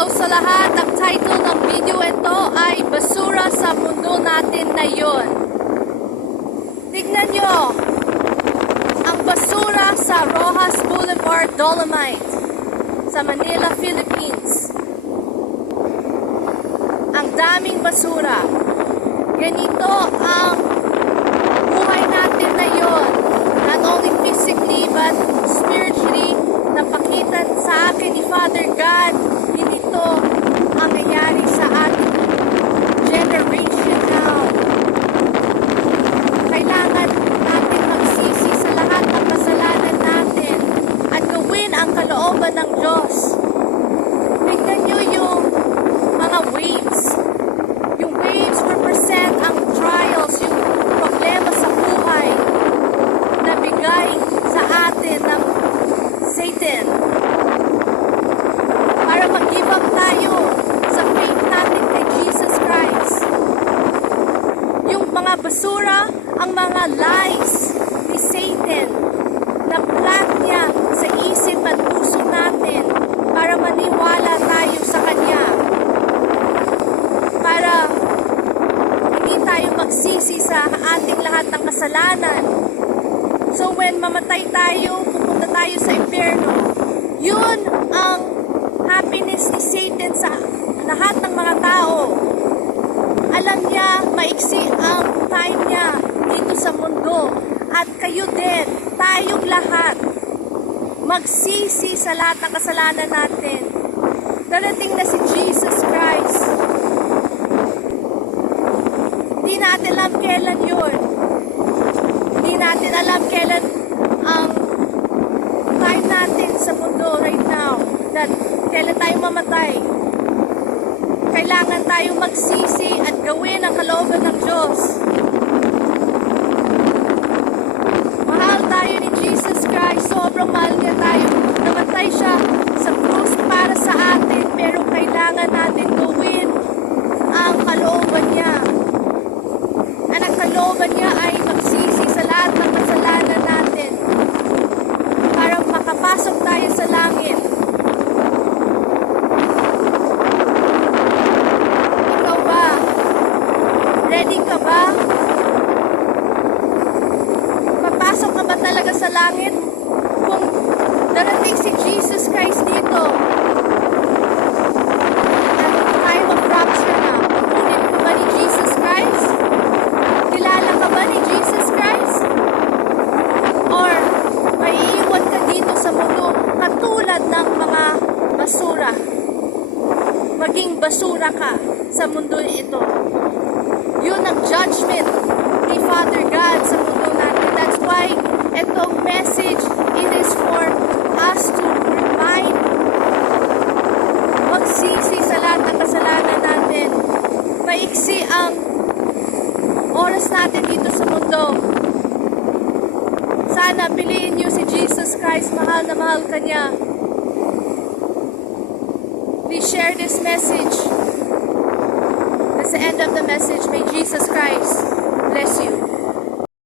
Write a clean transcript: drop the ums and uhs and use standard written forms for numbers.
Hello sa lahat! Ang title ng video ito ay Basura sa Mundo Natin Ngayon. Tignan nyo ang basura sa Rojas Boulevard, Dolomite sa Manila, Philippines. Ang daming basura. Ganito ang buhay natin ngayon. Not only physically but spiritually. Napakitan sa akin ni Father God. Ganito ang nangyari sa ating generation now. Kailangan natin magsisi sa lahat ng kasalanan natin at gawin ang kalooban ng Diyos. Tignan nyo yung mga waves. Yung waves represent ang trials, yung problema sa buhay na bigay sa atin ng Satan. Para mag-give up tayo sa faith natin kay Jesus Christ. Yung mga basura, ang mga lies ni Satan na plant niya sa isip at puso natin para maniwala tayo sa Kanya. Para hindi tayo magsisi sa ating lahat ng kasalanan. So when mamatay tayo, pupunta tayo sa impyerno, yun ang happiness ni Satan sa lahat ng mga tao. Alam niya, maiksi ang time niya dito sa mundo. At kayo din, tayong lahat, magsisi sa lahat ng kasalanan natin. Darating na si Jesus Christ. Hindi natin alam kailan yun. Hindi natin alam kailan ang time natin sa mundo right now. That kailan tayo mamatay. Kailangan tayong magsisi at gawin ang kalooban ng Diyos. Mahal tayo ni Jesus Christ. Sobrang mahal niya tayo. Namatay siya sa krus para sa atin. Pero kailangan natin gawin ang kalooban niya. At ang kalooban niya ay magsisi sa lahat ng kasalanan natin. Para makapasok tayo sa langit. Ready ka ba? Papasok ka ba talaga sa langit? Kung darating si Jesus Christ dito, at time of rapture na, kukunin ka ba ni Jesus Christ? Kilala ka ba ni Jesus Christ? Or maiiwan ka dito sa mundo katulad ng mga basura? Maging basura ka sa mundo ito. Yun ang judgment ni Father God sa mundo natin. That's why itong message, it is for us to remind, magsisi sa lahat ng kasalanan natin. Maiksi ang oras natin dito sa mundo. Sana piliin niyo si Jesus Christ, mahal na mahal ka niya. Please share this message. That's the end of the message. May Jesus Christ bless you.